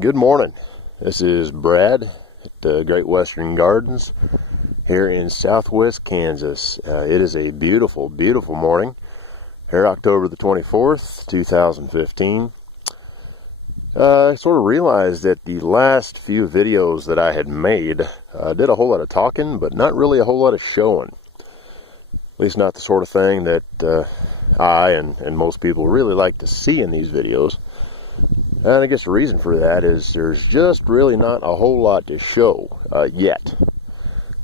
Good morning. This is Brad at Great Western Gardens here in southwest Kansas. It is a beautiful, beautiful morning here, October the 24th, 2015. I sort of realized that the last few videos that I had made did a whole lot of talking, but not really a whole lot of showing. At least not the sort of thing that I and most people really like to see in these videos. And I guess the reason for that is there's just really not a whole lot to show yet,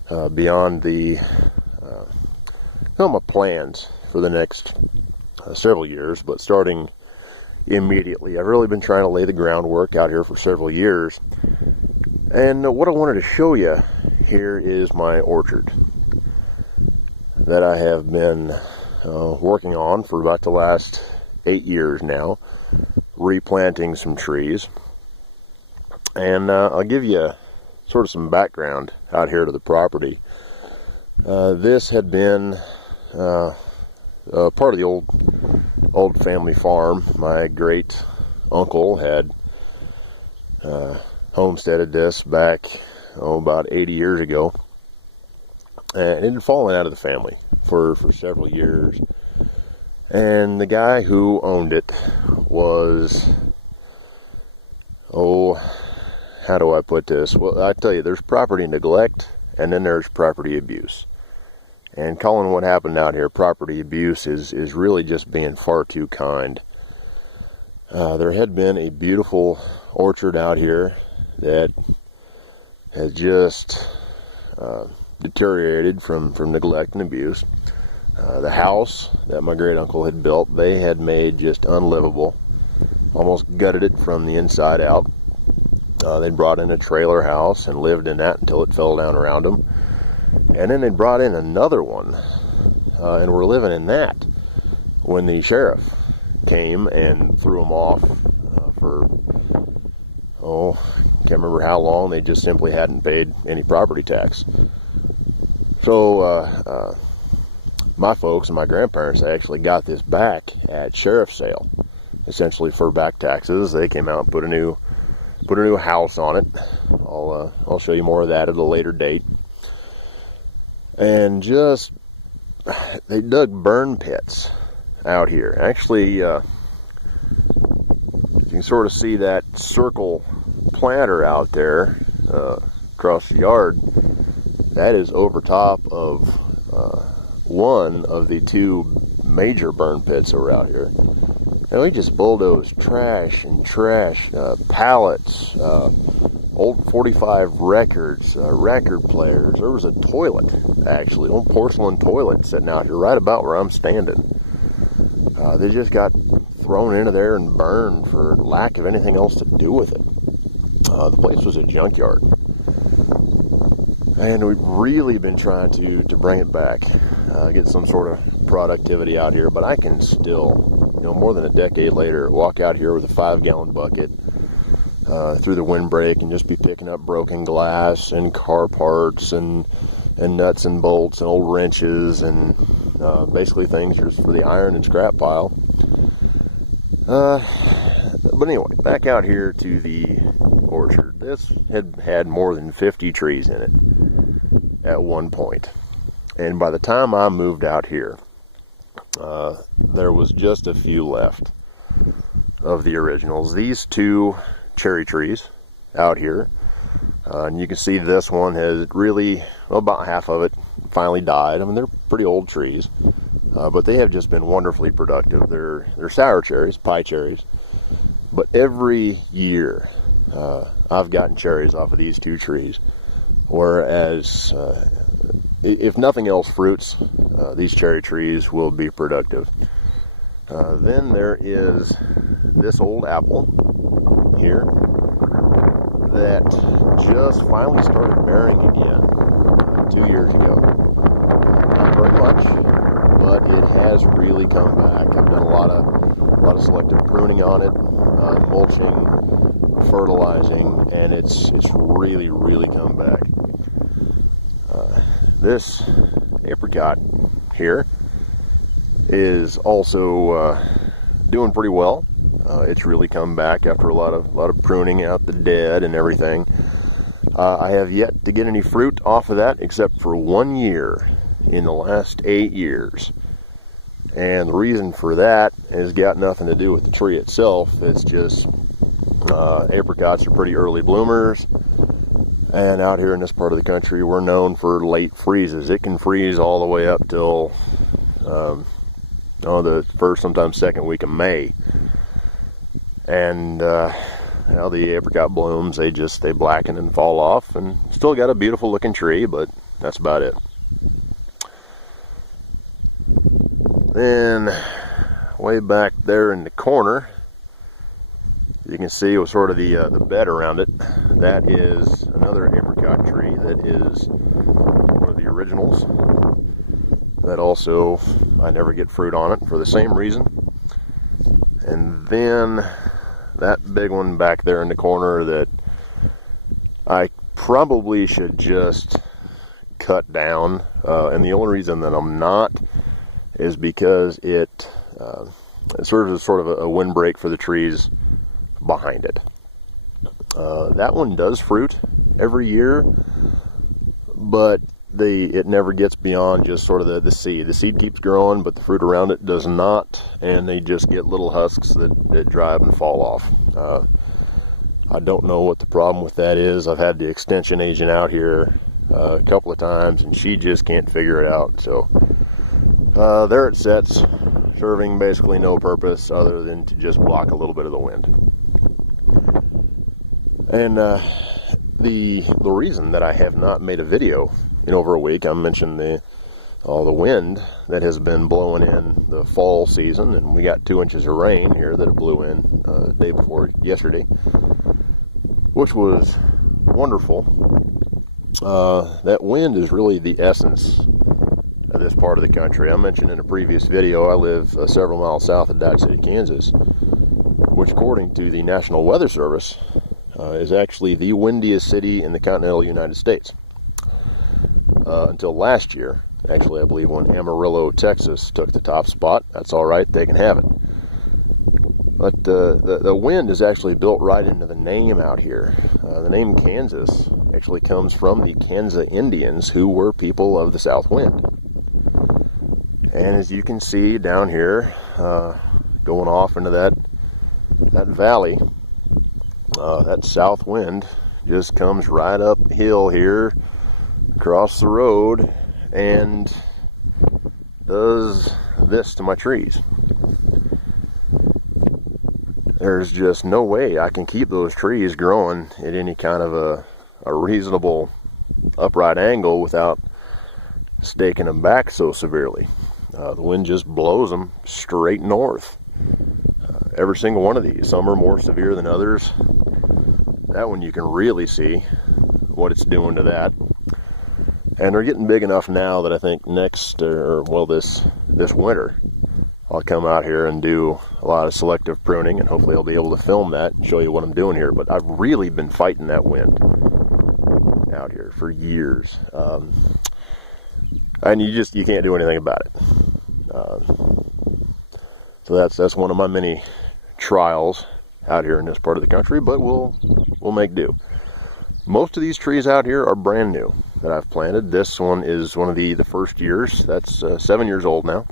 beyond the my plans for the next several years, but starting immediately. I've really been trying to lay the groundwork out here for several years, and what I wanted to show you here is my orchard that I have been working on for about the last 8 years now, replanting some trees. And I'll give you sort of some background out here to the property. This had been part of the old family farm. My great uncle had homesteaded this back about 80 years ago, and it had fallen out of the family for several years. And the guy who owned it was, how do I put this? Well, I tell you, there's property neglect, and then there's property abuse. And calling what happened out here property abuse is really just being far too kind. There had been a beautiful orchard out here that has just deteriorated from neglect and abuse. The house that my great uncle had built, they had made just unlivable, almost gutted it from the inside out. They brought in a trailer house and lived in that until it fell down around them. And then they brought in another one, and were living in that when the sheriff came and threw them off for, can't remember how long. They just simply hadn't paid any property tax. So, my folks and my grandparents actually got this back at sheriff's sale, essentially for back taxes. They came out and put a new house on it. I'll show you more of that at a later date. And just they dug burn pits out here. Actually, you can sort of see that circle planter out there across the yard. That is over top of one of the two major burn pits that were out here. And we just bulldozed trash, pallets, old 45 records, record players. There was a toilet, actually, old porcelain toilet sitting out here right about where I'm standing. They just got thrown into there and burned for lack of anything else to do with it. The place was a junkyard. And we've really been trying to bring it back, get some sort of productivity out here. But I can still, more than a decade later, walk out here with a 5-gallon bucket through the windbreak and just be picking up broken glass and car parts and nuts and bolts and old wrenches and basically things just for the iron and scrap pile. But anyway, back out here to the orchard. This had more than 50 trees in it at one point. And by the time I moved out here, there was just a few left of the originals. These two cherry trees out here, and you can see this one has really, about half of it finally died. I mean, they're pretty old trees, but they have just been wonderfully productive. They're sour cherries, pie cherries, but every year I've gotten cherries off of these two trees, whereas if nothing else fruits, these cherry trees will be productive. Then there is this old apple here that just finally started bearing again 2 years ago. Not very much, but it has really come back. I've done a lot of selective pruning on it, mulching, fertilizing, and it's really, really come back. This apricot here is also doing pretty well. It's really come back after a lot of pruning out the dead and everything. I have yet to get any fruit off of that except for 1 year in the last 8 years. And the reason for that has got nothing to do with the tree itself. It's just apricots are pretty early bloomers. And out here in this part of the country, we're known for late freezes. It can freeze all the way up till the first, sometimes second week of May. And now the apricot blooms, they blacken and fall off, and still got a beautiful looking tree, but that's about it. Then way back there in the corner, you can see with sort of the bed around it, that is another apricot tree that is one of the originals. That also, I never get fruit on it for the same reason. And then that big one back there in the corner that I probably should just cut down. And the only reason that I'm not is because it serves as sort of a windbreak for the trees behind it. That one does fruit every year, but it never gets beyond just sort of the seed. The seed keeps growing, but the fruit around it does not, and they just get little husks that dry up and fall off. I don't know what the problem with that is. I've had the extension agent out here a couple of times, and she just can't figure it out. So there it sits, serving basically no purpose other than to just block a little bit of the wind. And the reason that I have not made a video in over a week, I mentioned all the wind that has been blowing in the fall season, and we got 2 inches of rain here that it blew in the day before yesterday, which was wonderful. That wind is really the essence of this part of the country. I mentioned in a previous video, I live several miles south of Dodge City, Kansas, which according to the National Weather Service is actually the windiest city in the continental United States. Until last year, actually, I believe when Amarillo, Texas took the top spot. That's all right, they can have it. But the wind is actually built right into the name out here. The name Kansas actually comes from the Kansas Indians, who were people of the south wind. And as you can see down here, going off into that valley, that south wind just comes right uphill here, across the road, and does this to my trees. There's just no way I can keep those trees growing at any kind of a reasonable upright angle without staking them back so severely. The wind just blows them straight north. Every single one of these. Some are more severe than others. That one you can really see what it's doing to that. And they're getting big enough now that I think this winter, I'll come out here and do a lot of selective pruning, and hopefully I'll be able to film that and show you what I'm doing here. But I've really been fighting that wind out here for years. And you can't do anything about it. So that's one of my many trials out here in this part of the country, but we'll make do. Most of these trees out here are brand new that I've planted. This one is one of the first years. That's 7 years old now.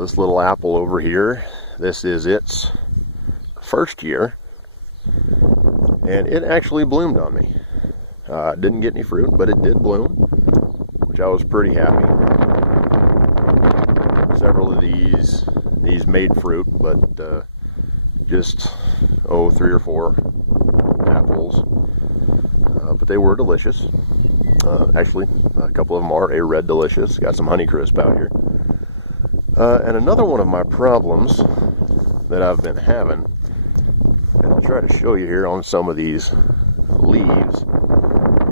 This little apple over here, this is its first year, and it actually bloomed on me. Didn't get any fruit, but it did bloom, which I was pretty happy. Several of these made fruit, but just 3 or 4 apples, but they were delicious. Actually, a couple of them are a red delicious. Got some Honeycrisp out here. And another one of my problems that I've been having, and I'll try to show you here on some of these leaves,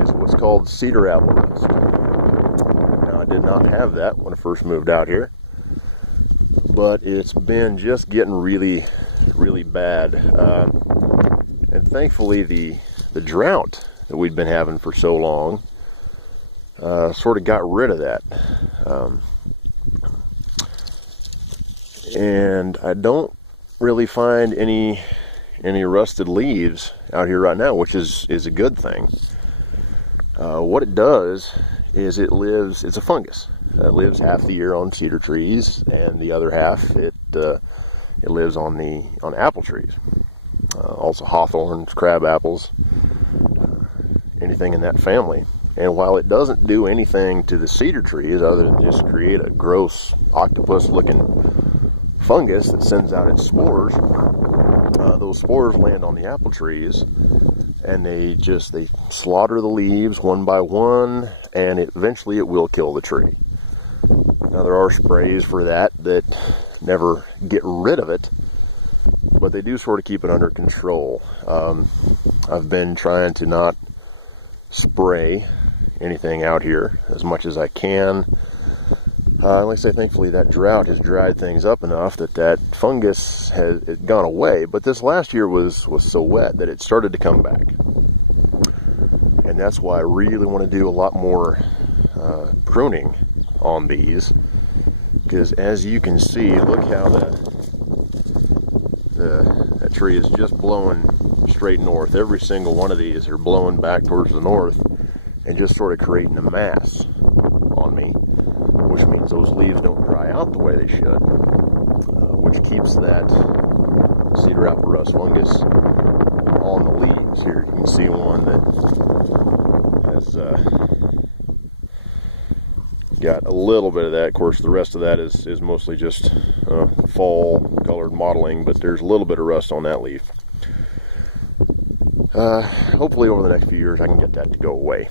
is what's called cedar apple rust. Now, I did not have that when I first moved out here, but it's been just getting really, really bad. And thankfully, the drought that we'd been having for so long sort of got rid of that. And I don't really find any rusted leaves out here right now, which is a good thing. What it does is it's a fungus. It lives half the year on cedar trees, and the other half it lives on apple trees. Also hawthorns, crab apples, anything in that family. And while it doesn't do anything to the cedar trees other than just create a gross octopus-looking fungus that sends out its spores, those spores land on the apple trees, and they slaughter the leaves one by one, and eventually it will kill the tree. Now there are sprays for that never get rid of it, but they do sort of keep it under control. I've been trying to not spray anything out here as much as I can. Like I say, thankfully that drought has dried things up enough that fungus has gone away, but this last year was so wet that it started to come back. And that's why I really want to do a lot more pruning on these, because as you can see, look how that tree is just blowing straight north. Every single one of these are blowing back towards the north and just sort of creating a mass on me, which means those leaves don't dry out the way they should, which keeps that cedar apple rust fungus on the leaves. Here you can see one that has got a little bit of that. Of course, the rest of that is mostly just fall colored mottling, but there's a little bit of rust on that leaf. Hopefully over the next few years I can get that to go away.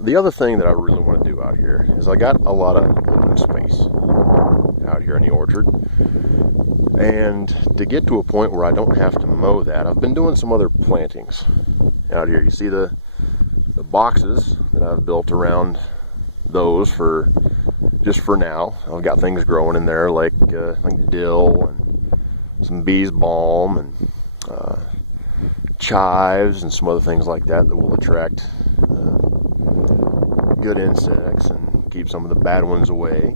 The other thing that I really want to do out here is I got a lot of open space out here in the orchard, and to get to a point where I don't have to mow that, I've been doing some other plantings out here. You see the boxes that I've built around those just for now. I've got things growing in there like dill and some bees balm and chives and some other things like that will attract good insects and keep some of the bad ones away.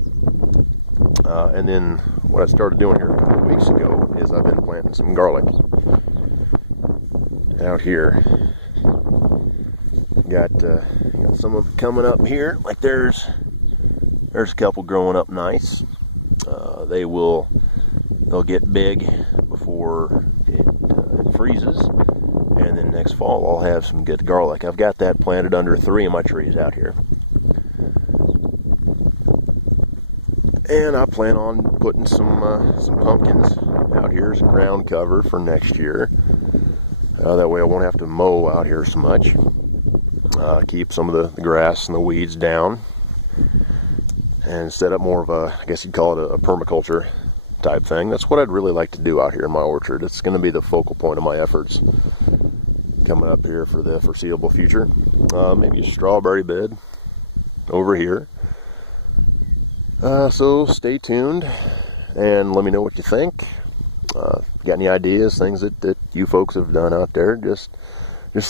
And then what I started doing here a couple of weeks ago is I've been planting some garlic out here. Got some of it coming up here. Like there's a couple growing up nice. They'll get big before it freezes, and then next fall I'll have some good garlic. I've got that planted under 3 of my trees out here, and I plan on putting some pumpkins out here as ground cover for next year. That way I won't have to mow out here so much. Keep some of the grass and the weeds down, and set up more of I guess you'd call it a permaculture type thing. That's what I'd really like to do out here in my orchard. It's going to be the focal point of my efforts coming up here for the foreseeable future. Maybe a strawberry bed over here. So stay tuned and let me know what you think. Got any ideas, things that you folks have done out there, just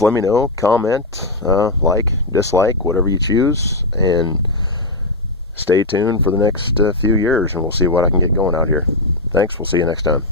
let me know. Comment, like, dislike, whatever you choose, and stay tuned for the next few years, and we'll see what I can get going out here. Thanks. We'll see you next time.